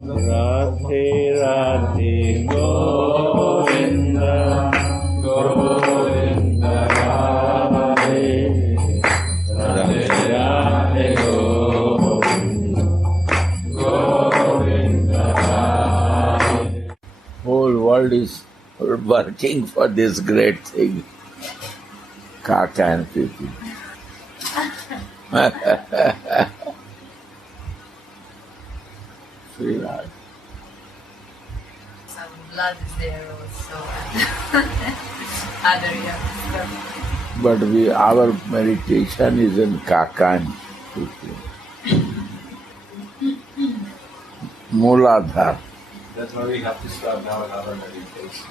Radhe Radhe Govinda Govinda Radhe Radhe Radhe Govinda Govinda Radhe. Whole world is working for this great thing, Kaka and Pipi. Sweetheart. Some blood is there also. Other young stuff. But our meditation is in Kaka and Pipi. Mooladhara. That's why we have to start now in our meditation.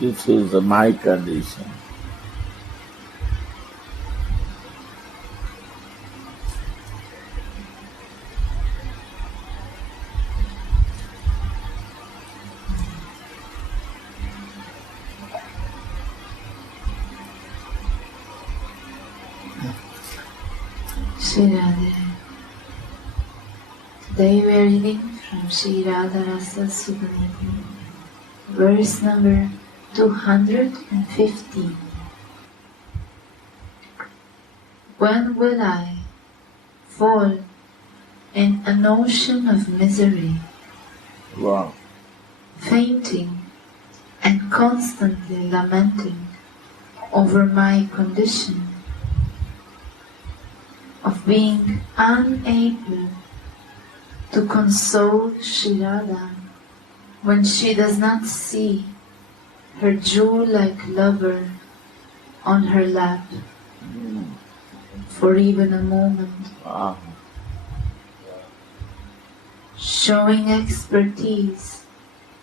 This is my condition. Shri Radha. Today we are reading from Shri Radha Rasa Sudhanidhi, verse number 215. When will I fall in an ocean of misery, Wow. fainting and constantly lamenting over my condition of being unable to console Shri Radha when she does not see her jewel-like lover on her lap for even a moment, Wow. showing expertise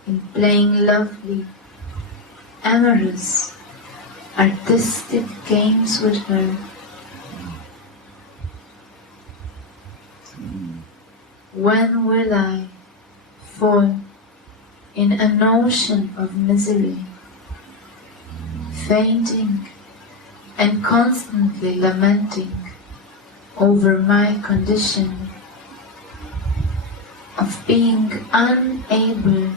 in playing lovely, amorous, artistic games with her. When will I fall in an ocean of misery, fainting and constantly lamenting over my condition of being unable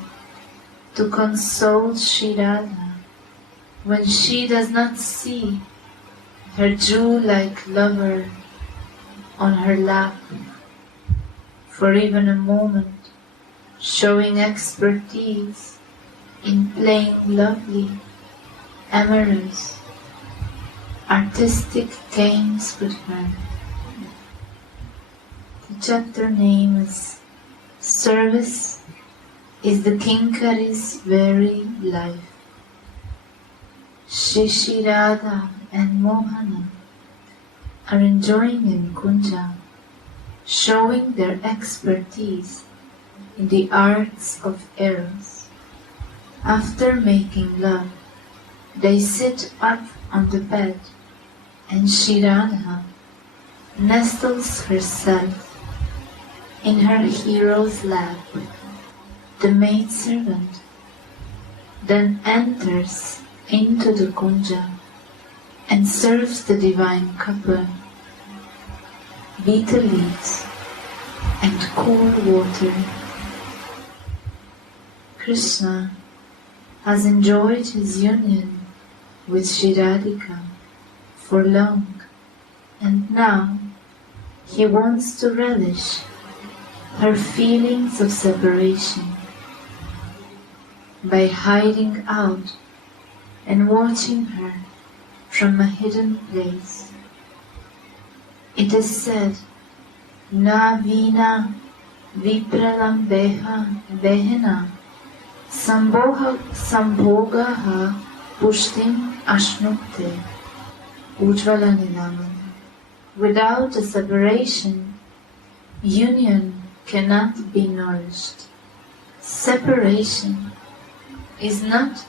to console Shri Radha when she does not see her jewel-like lover on her lap for even a moment, showing expertise in playing lovely, amorous, artistic games with her. The chapter name is Service is the Kinkari's very life. Shri Radha and Mohana are enjoying in Kunja, showing their expertise in the arts of eros. After making love, they sit up on the bed and Shri Radha nestles herself in her hero's lap. The maidservant then enters into the kunja and serves the divine couple betel leaves and cool water. Krishna has enjoyed his union with Shri Radhika for long, and now he wants to relish her feelings of separation by hiding out and watching her from a hidden place. It is said, Na vina vipralambeha behena sambhogaha pushtim ashnukte ujvala nilaman. Without a separation, union cannot be nourished. Separation is not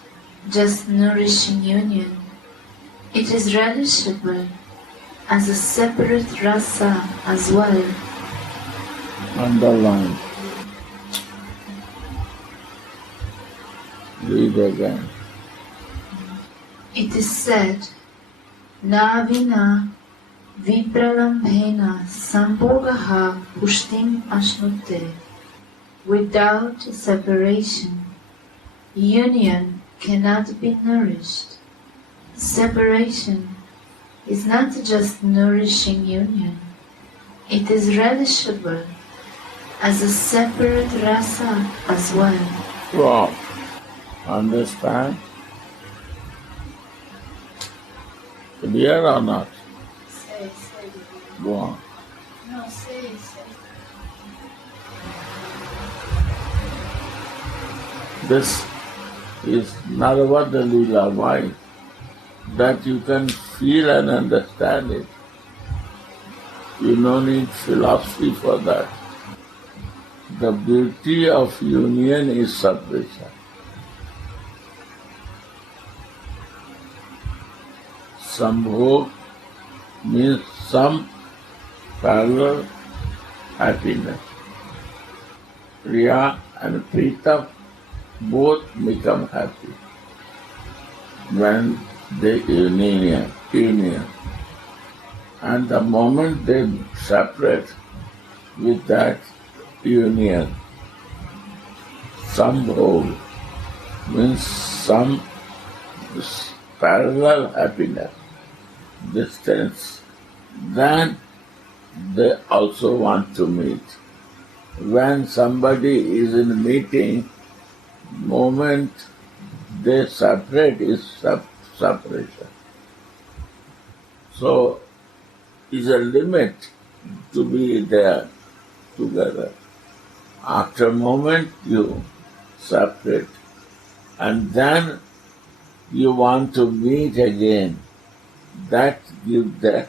just nourishing union, it is relishable as a separate rasa as well. Underline. Read again. It is said, Na vina vipralambhena sambhogaha pushtim ashnute. Without separation, union cannot be nourished. Separation is not just nourishing union, it is relishable as a separate rasa as well. Wow. Understand? Clear or not? Say. Go on. No, say. This is Narvada Leela. Why? That you can feel and understand it. You don't need philosophy for that. The beauty of union is separation. Sambhog means some parallel happiness. Priya and Prita both become happy when they union. And the moment they separate with that union, Sambhog means some parallel happiness, distance, then they also want to meet. When somebody is in a meeting, moment they separate is separation. So is a limit to be there together. After a moment you separate and then you want to meet again. That gives the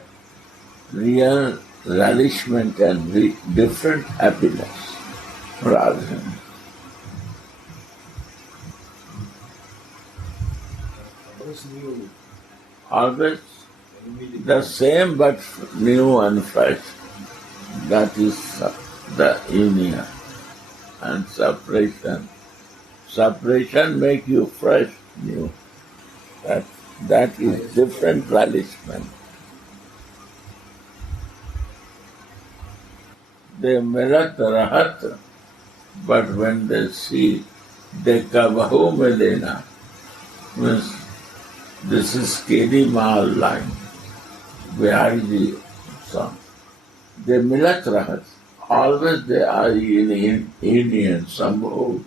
real relishment and different happiness. Radha. What's new? Always the same but new and fresh. That is the union. And separation. Separation makes you fresh, new. That is different relishment. They milat rahat, but when they see dekabahu milena, means this is Kedi Mahal line, Bihari song. They milat rahat. Always they are in Indian somehow,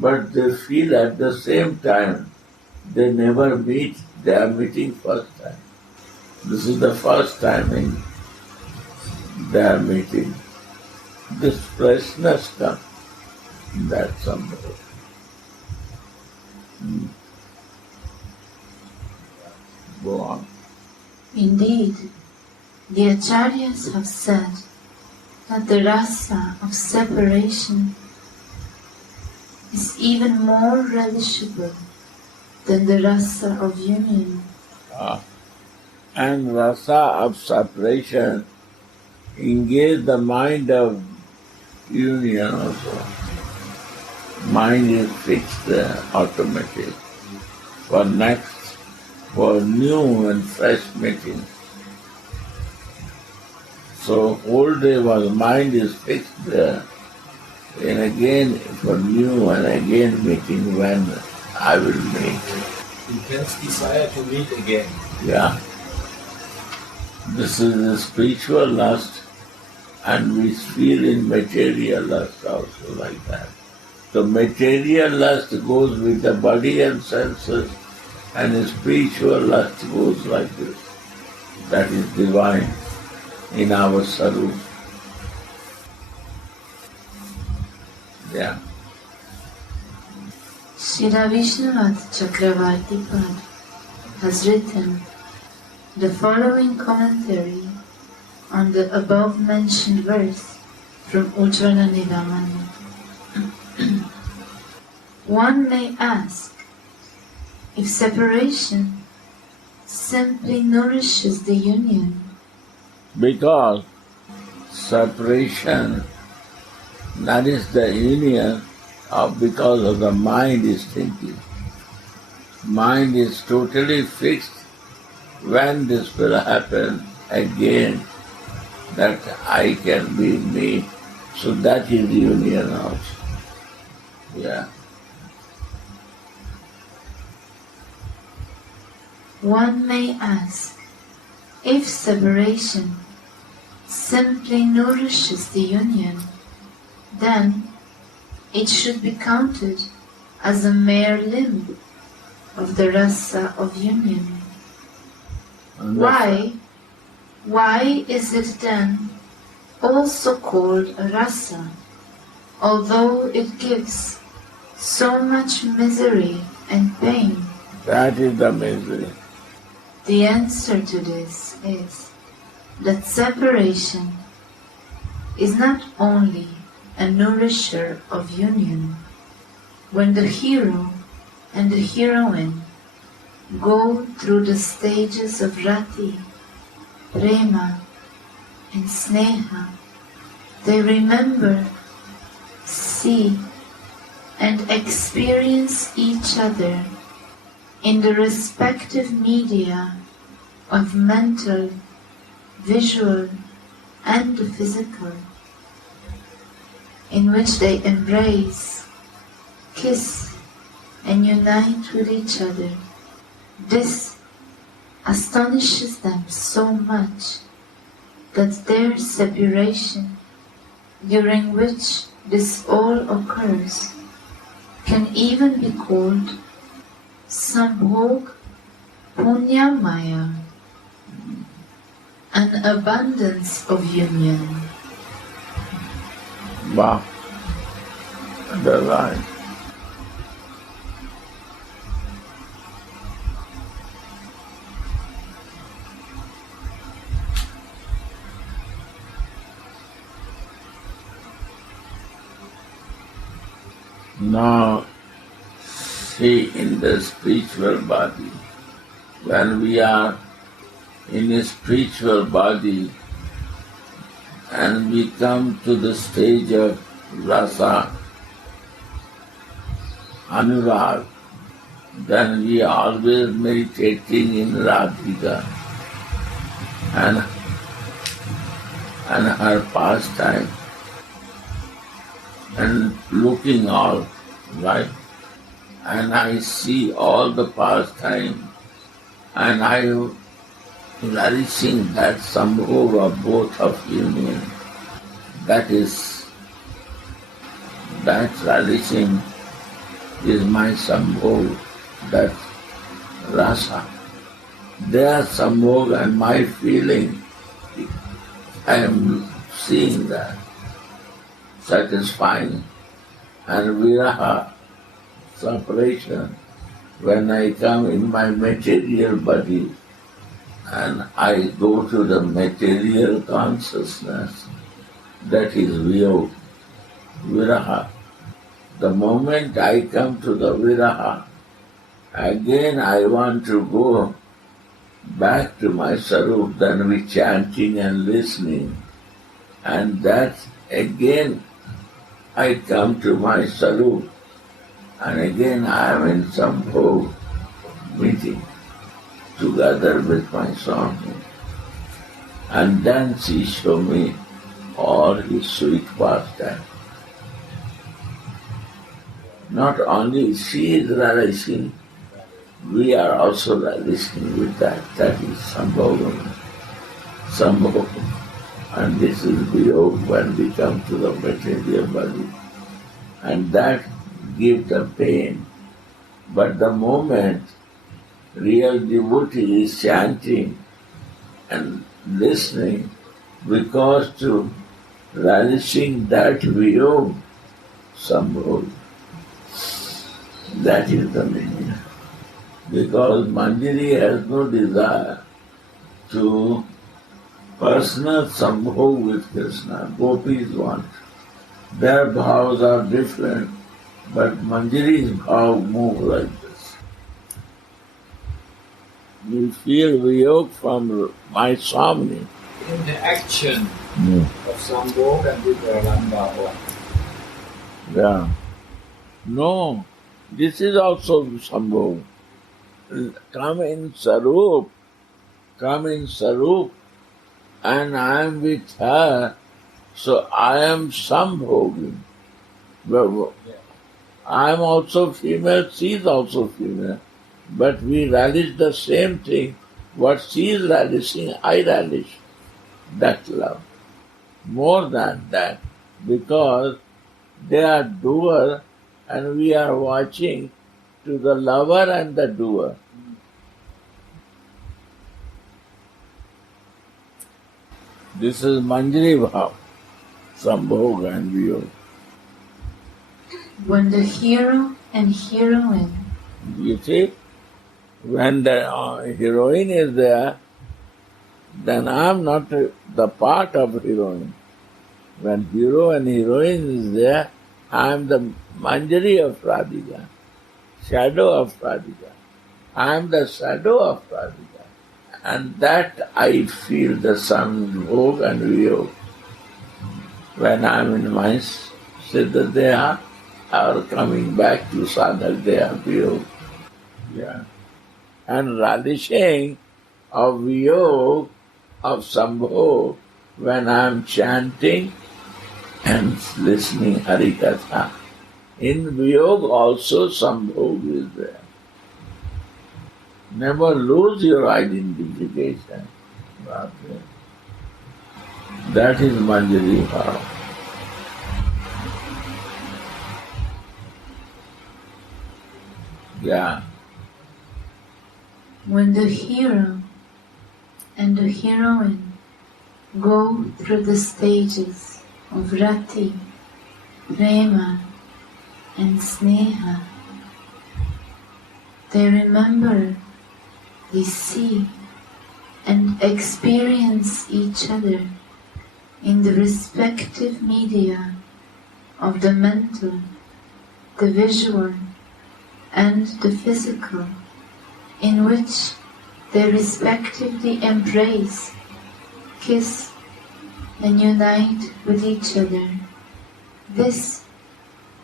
but they feel at the same time they never meet, they are meeting first time. This is the first time they are meeting. This freshness comes in that somehow. Go on. Indeed, the Acharyas have said that the rasa of separation is even more relishable than the rasa of union. And rasa of separation engage the mind of union also. Mind is fixed there, automatic. For next, for new and fresh meeting. So whole day was mind is fixed there. And again for new and again meeting when I will meet. Intense desire to meet again. Yeah. This is the spiritual lust and we feel in material lust also like that. So material lust goes with the body and senses and the spiritual lust goes like this. That is divine in our sarup. Yeah. Srila Vishnunath Chakravarti Pad has written the following commentary on the above mentioned verse from Ujjvala Nilamani. One may ask if separation simply nourishes the union. Because separation, that is the union because of the mind is thinking. Mind is totally fixed. When this will happen again, that I can be me, So that is union also. Yeah. One may ask, if separation simply nourishes the union, then it should be counted as a mere limb of the rasa of union. Why is it then also called a rasa, although it gives so much misery and pain? That is the misery. The answer to this is that separation is not only a nourisher of union. When the hero and the heroine go through the stages of rati, prema, and sneha, they remember, see, and experience each other in the respective media of mental, visual, and the physical, in which they embrace, kiss, and unite with each other. This astonishes them so much that their separation, during which this all occurs, can even be called Sambhog Punyamaya, an abundance of union. Wow. That's right. Now, see, in the spiritual body, when we are in a spiritual body and we come to the stage of rasa, anurag, then we are always meditating in Radhika and her pastime and looking all, right? And I see all the pastime and I am relishing that sambhog of both of union. That relishing is my sambhog, that rasa. Their sambhog and my feeling, I am seeing that, satisfying. And viraha, separation, when I come in my material body and I go to the material consciousness, that is viraha. The moment I come to the viraha, again I want to go back to my sarup, then we chanting and listening, and that again I come to my sarup, and again I am in sambhog meeting together with my Swami. And then she showed me all his sweet pastime. Not only she is relishing, we are also relishing with that. That is sambhogam. Sambhogam. And this is viyog when we come to the material body. And that gives the pain. But the moment real devotee is chanting and listening, because to relishing that viyog, sambhog, that is the meaning. Because Manjari has no desire to personal sambhog with Krishna. Gopis want. Their bhavs are different, but Manjari's bhav move like this. You feel viyog from my Swami. In the action of Sambhog and Vikaralamba. Yeah. No, this is also sambhog. Come in Sarup, and I am with her. So I am Sambhogi. But I am also female, she is also female. But we relish the same thing. What she is relishing, I relish that love. More than that, because they are doer and we are watching to the lover and the doer. This is Manjari Bhav, Sambhog and Viyog. When the hero and heroine, You see, when the heroine is there, then I am not the part of heroine. When hero and heroine is there, I am the Manjari of Radhika, shadow of Radhika. I am the shadow of Radhika. And that I feel the Sambhog and Viyog. When I am in my Siddha Deha or coming back to Sadhak Deha Viyog. Yeah. And relishing of Viyog, of Sambhog, when I am chanting and listening Harikatha. In Viyog also Sambhog is there. Never lose your identification. That is Manjari Bhav. Yeah. when the hero and the heroine go through the stages of Rati, Prema, and Sneha, they remember, they see and experience each other in the respective media of the mental, the visual, and the physical, in which they respectively embrace, kiss, and unite with each other. This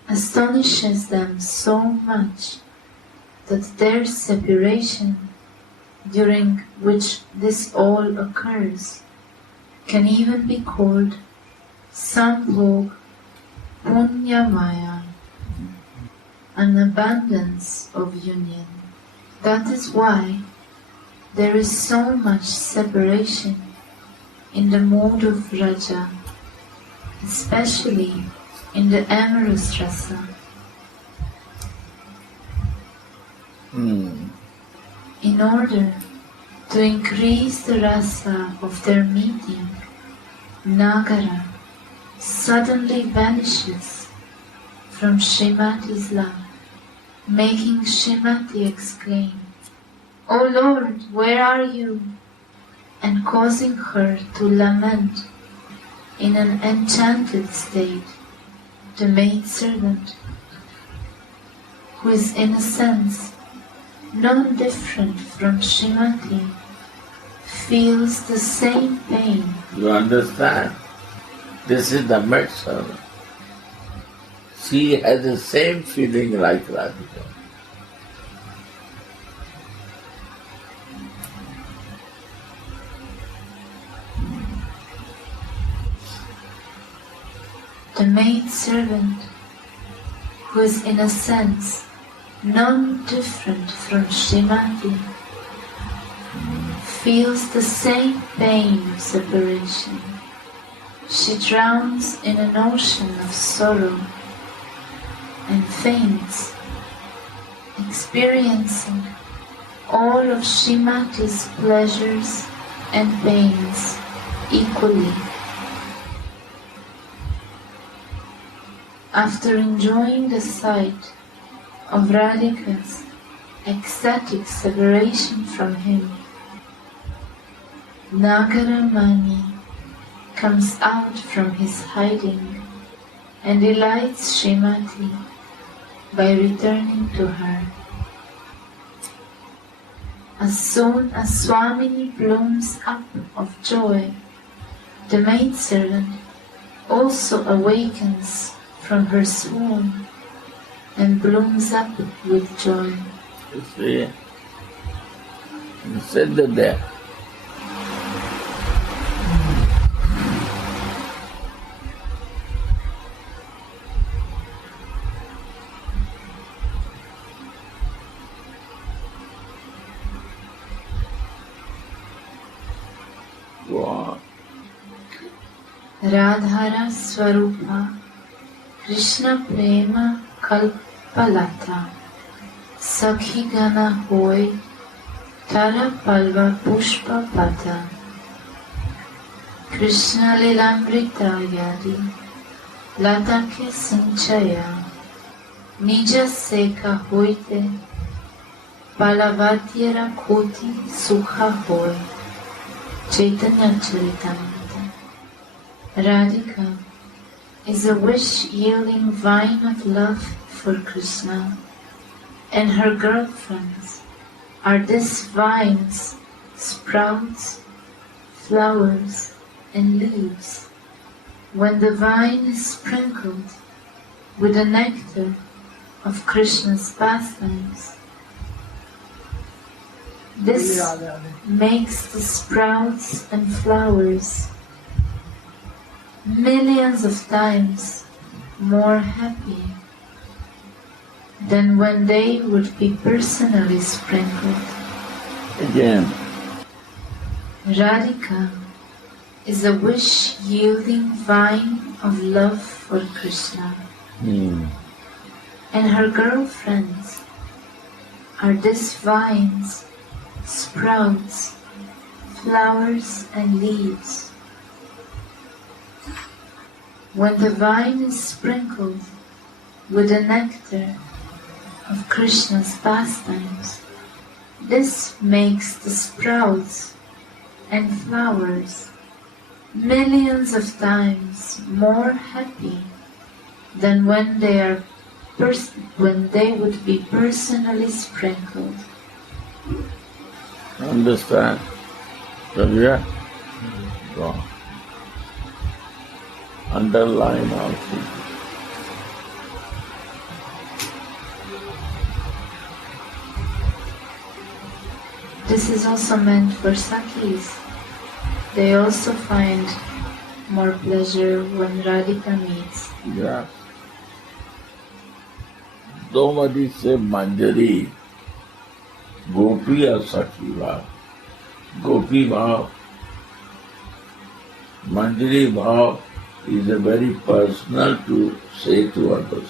astonishes them so much that their separation, during which this all occurs, can even be called Sambhog Punyamaya, an abundance of union. That is why there is so much separation in the mode of Raja, especially in the amorous Rasa. In order to increase the Rasa of their meeting, Nagara suddenly vanishes from Srimati's love, making Srimati exclaim, "O Lord, where are you?" and causing her to lament in an enchanted state. The maidservant, who is in a sense non different from Srimati, feels the same pain. You understand? This is the maidservant. She has the same feeling like Radhika. The maidservant, who is in a sense non-different from Srimati, feels the same pain of separation. She drowns in an ocean of sorrow and faints, experiencing all of Srimati's pleasures and pains equally. After enjoying the sight of Radhika's ecstatic separation from him, Nagaramani comes out from his hiding and delights Srimati by returning to her. As soon as Swamini blooms up of joy, the maidservant also awakens from her swoon and blooms up with joy. You see, sit there. Go on. Radhara Swarupa Krishna Prema Kalpalata Sakhi Gana Hoy Tara Palva Pushpa Pata Krishna Lilamrita Yadi Lata ke Sinchaya Nija Seka Hoite Palavatyera Koti Sukha Hoy Chaitanya Charitamrita. Radhika is a wish-yielding vine of love for Krishna, and her girlfriends are these vines, sprouts, flowers, and leaves. When the vine is sprinkled with the nectar of Krishna's pastimes, this makes the sprouts and flowers millions of times more happy than when they would be personally sprinkled. Again. Radhika is a wish-yielding vine of love for Krishna, and her girlfriends are these vines, sprouts, flowers, and leaves. When the vine is sprinkled with the nectar of Krishna's pastimes, this makes the sprouts and flowers millions of times more happy than when they would be personally sprinkled. Understand? Yeah? Go on. Underline also. This is also meant for Sakhis. They also find more pleasure when Radhika meets. Yeah. Somebody say Manjari, Gopi or Sakhi Bhav. Gopi Bhav. Manjari Bhav is a very personal to say to others.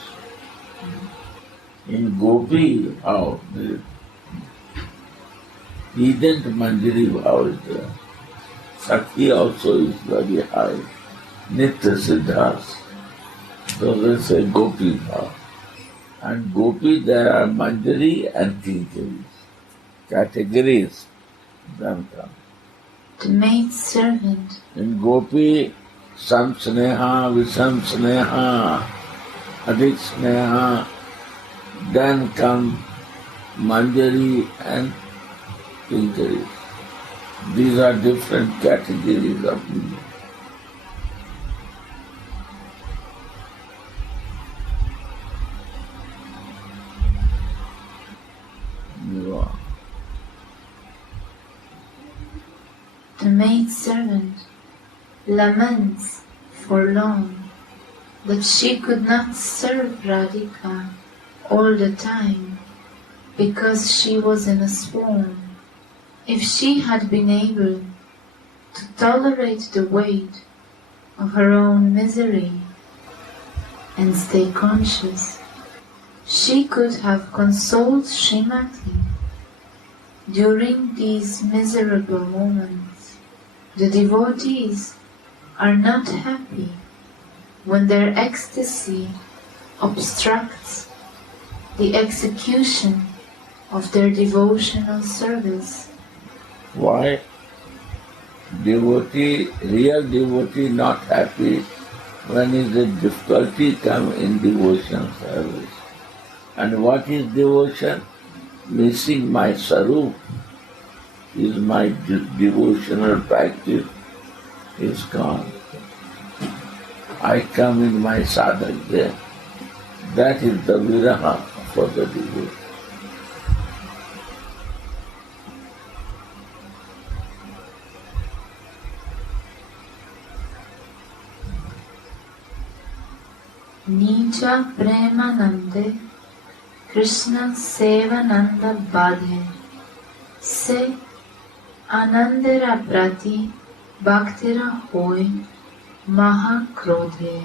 In Gopi Bhav, hidden Manjari Bhav is there. Sakhi also is very high. Nitya Siddhas. So they say Gopi Bhav. And Gopi there are Manjari and Kinkaris. Categories then come. The maid servant. In Gopi, Sam Sneha, Visam Sneha, Adhik Sneha, then come Manjari and Kinkaris. These are different categories of people. The maid servant laments forlorn that she could not serve Radhika all the time because she was in a swarm. If she had been able to tolerate the weight of her own misery and stay conscious, she could have consoled Srimati during these miserable moments. The devotees are not happy when their ecstasy obstructs the execution of their devotional service. Why? Real devotee not happy when is a difficulty come in devotion service. And what is devotion? Missing my sarup is my devotional practice is gone. I come in my sadhak there. That is the viraha for the devotee. Nija Premanande Krishna Sevananda Badhe Se Anandera Prati Bhaktira Hoy Maha Krodhe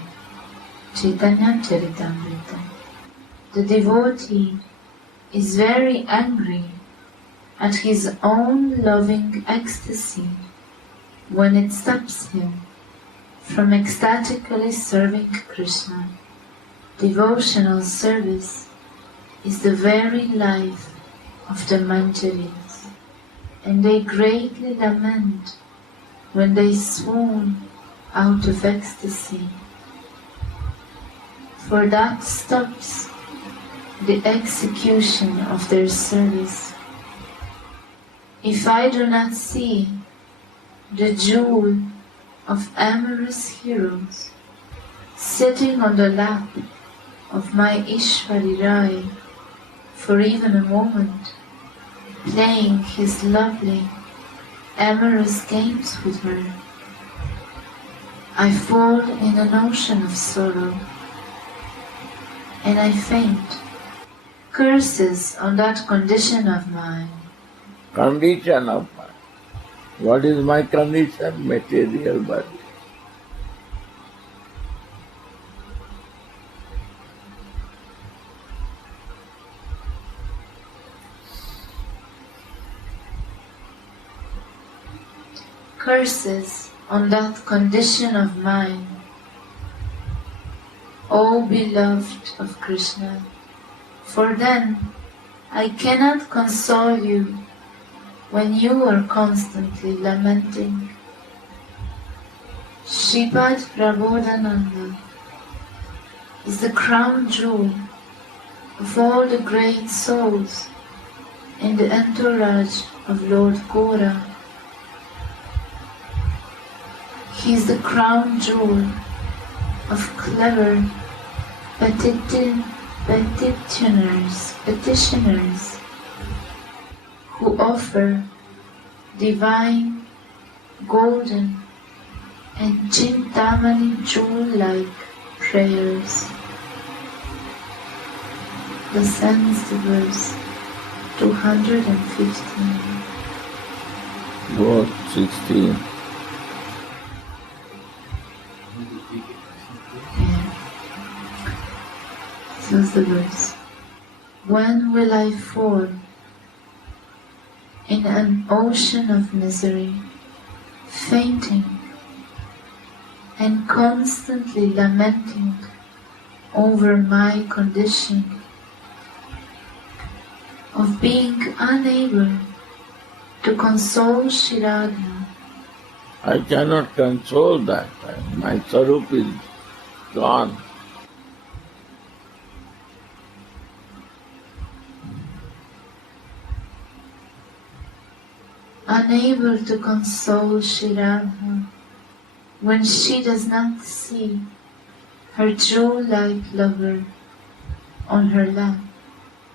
Chaitanya Charitamrita. The devotee is very angry at his own loving ecstasy when it stops him from ecstatically serving Krishna. Devotional service is the very life of the Manjaris, and they greatly lament when they swoon out of ecstasy, for that stops the execution of their service. If I do not see the jewel of amorous heroes sitting on the lap of my Ishwari Rai for even a moment, playing his lovely amorous games with her, I fall in an ocean of sorrow, and I faint. Curses on that condition of mine. Condition of mine. What is my condition? Material body. Curses on that condition of mine. O beloved of Krishna, for then I cannot console you when you are constantly lamenting. Shripad Prabodhananda is the crown jewel of all the great souls in the entourage of Lord Gora. He is the crown jewel of clever petitioners who offer divine, golden, and Chintamani jewel-like prayers. This ends the verse 215. Verse 16. This is the verse. When will I fall in an ocean of misery, fainting and constantly lamenting over my condition of being unable to console Shri Radha? I cannot console that. My sarup is gone. Unable to console Shri Radha when she does not see her jewel-like lover on her lap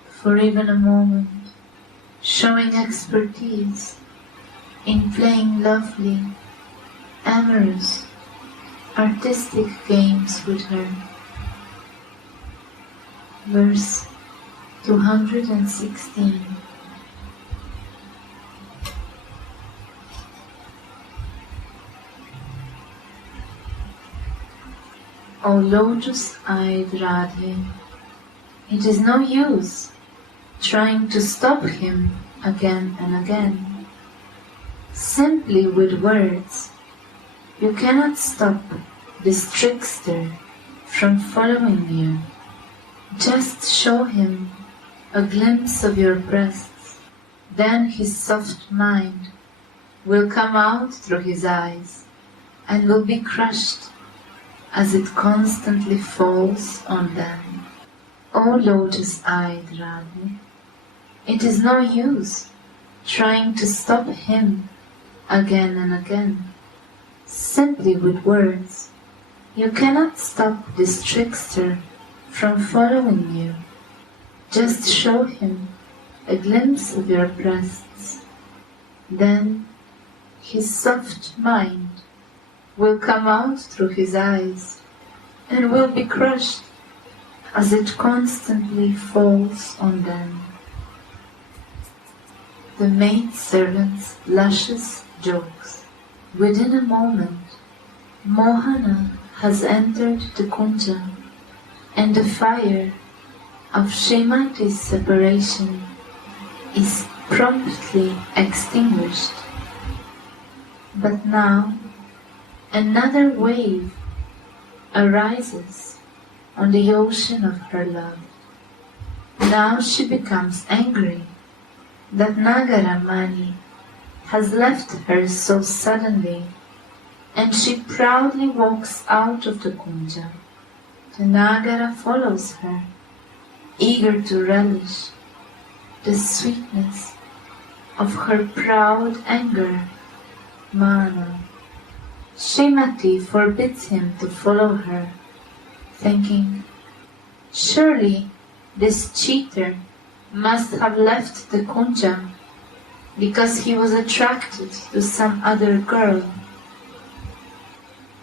for even a moment, showing expertise in playing lovely, amorous, artistic games with her. Verse 216. O lotus-eyed Radhe, it is no use trying to stop him again and again. Simply with words, you cannot stop this trickster from following you. Just show him a glimpse of your breasts, then his soft mind will come out through his eyes and will be crushed as it constantly falls on them. O lotus-eyed Radhe, it is no use trying to stop him again and again. Simply with words, you cannot stop this trickster from following you. Just show him a glimpse of your breasts. Then his soft mind will come out through his eyes and will be crushed as it constantly falls on them. The maidservant's luscious jokes. Within a moment, Mohana has entered the kunja, and the fire of Srimati's separation is promptly extinguished. But now another wave arises on the ocean of her love. Now she becomes angry that Nagaramani has left her so suddenly, and she proudly walks out of the kunja. The Nagara follows her, eager to relish the sweetness of her proud anger. Mana. Srimati forbids him to follow her, thinking, surely this cheater must have left the kunja because he was attracted to some other girl.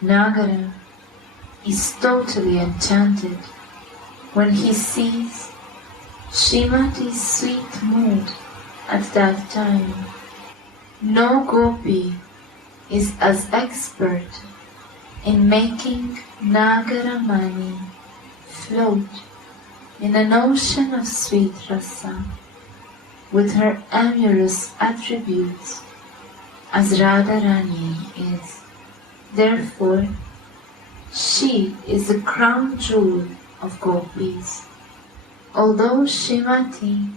Nagara is totally enchanted when he sees Srimati's sweet mood at that time. No gopi is as expert in making Nagaramani float in an ocean of sweet rasa with her amorous attributes as Radharani is. Therefore, she is the crown jewel of gopis. Although Srimati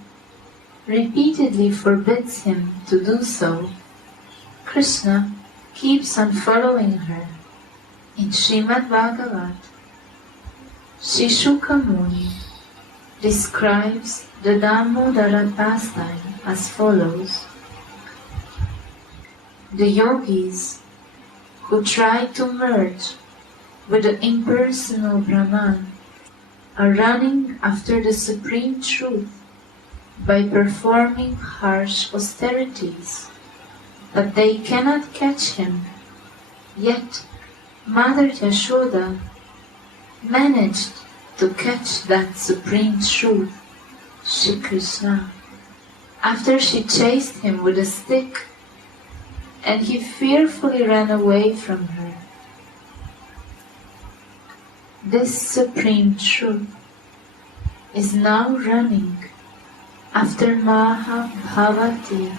repeatedly forbids him to do so, Krishna keeps on following her. In Srimad Bhagavat, Sri Shuka Muni describes the Damodara pastime as follows. The yogis who try to merge with the impersonal Brahman are running after the supreme truth by performing harsh austerities, but they cannot catch him. Yet Mother Yashoda managed to catch that supreme truth, Shri Krishna, after she chased him with a stick, and he fearfully ran away from her. This supreme truth is now running after Mahabhavati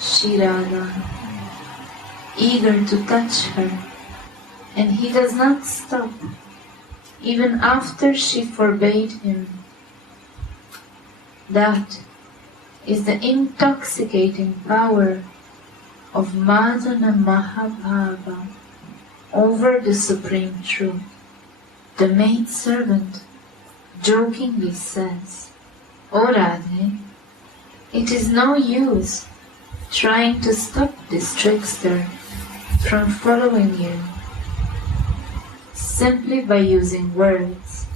Shri Radha, eager to touch her, and he does not stop even after she forbade him. That is the intoxicating power of Madana Mahabhava over the supreme truth. The maidservant jokingly says, "O Radhe, it is no use trying to stop this trickster from following you simply by using words.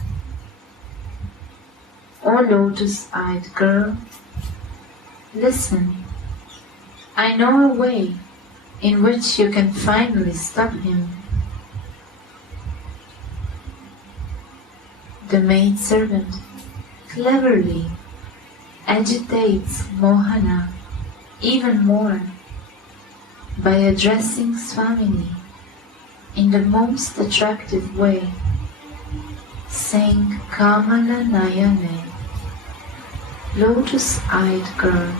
O lotus-eyed girl, listen, I know a way in which you can finally stop him." The maidservant cleverly agitates Mohana even more by addressing Swamini in the most attractive way, saying, "Kamala Nayane, lotus-eyed girl,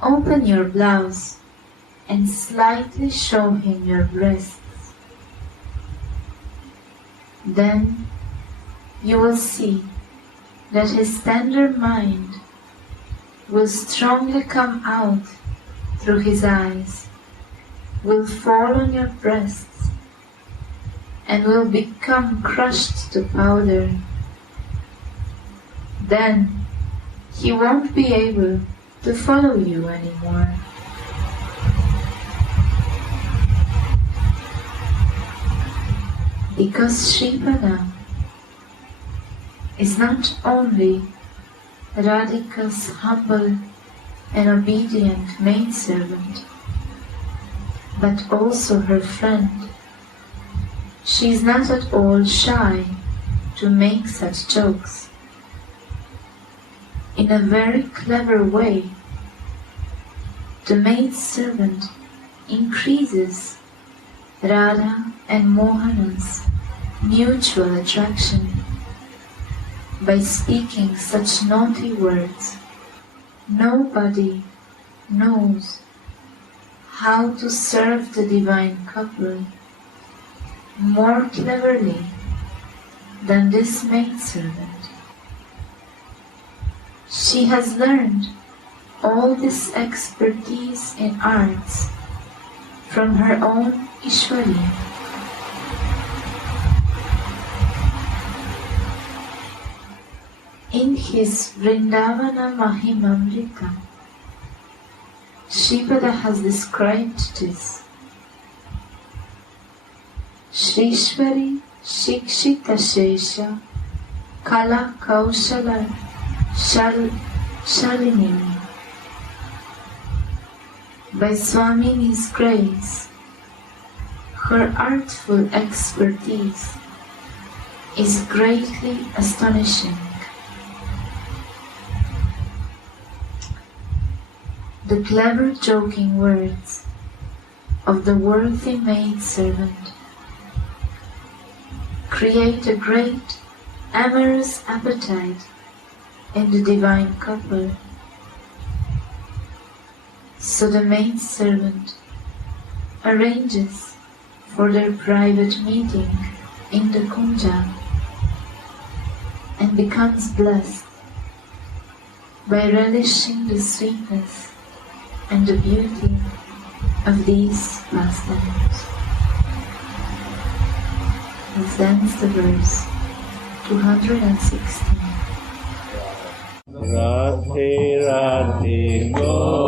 open your blouse and slightly show him your breasts. Then you will see that his tender mind will strongly come out through his eyes, will fall on your breasts, and will become crushed to powder. Then he won't be able to follow you anymore." Because Shripana is not only Radhika's humble and obedient maidservant, but also her friend, she is not at all shy to make such jokes. In a very clever way, the maidservant increases Radha and Mohana's mutual attraction by speaking such naughty words. Nobody knows how to serve the divine couple more cleverly than this maidservant. She has learned all this expertise in arts from her own Ishwari. In his Vrindavana Mahimamrita, Shripada has described this. Shrishwari Shikshita Shesha Kala Kaushala Shalinini. By Swamini's grace, her artful expertise is greatly astonishing. The clever joking words of the worthy maidservant create a great amorous appetite in the divine couple. So the maidservant arranges for their private meeting in the kunja and becomes blessed by relishing the sweetness and the beauty of these pastimes. This ends the verse 216. Radhe Radhe Go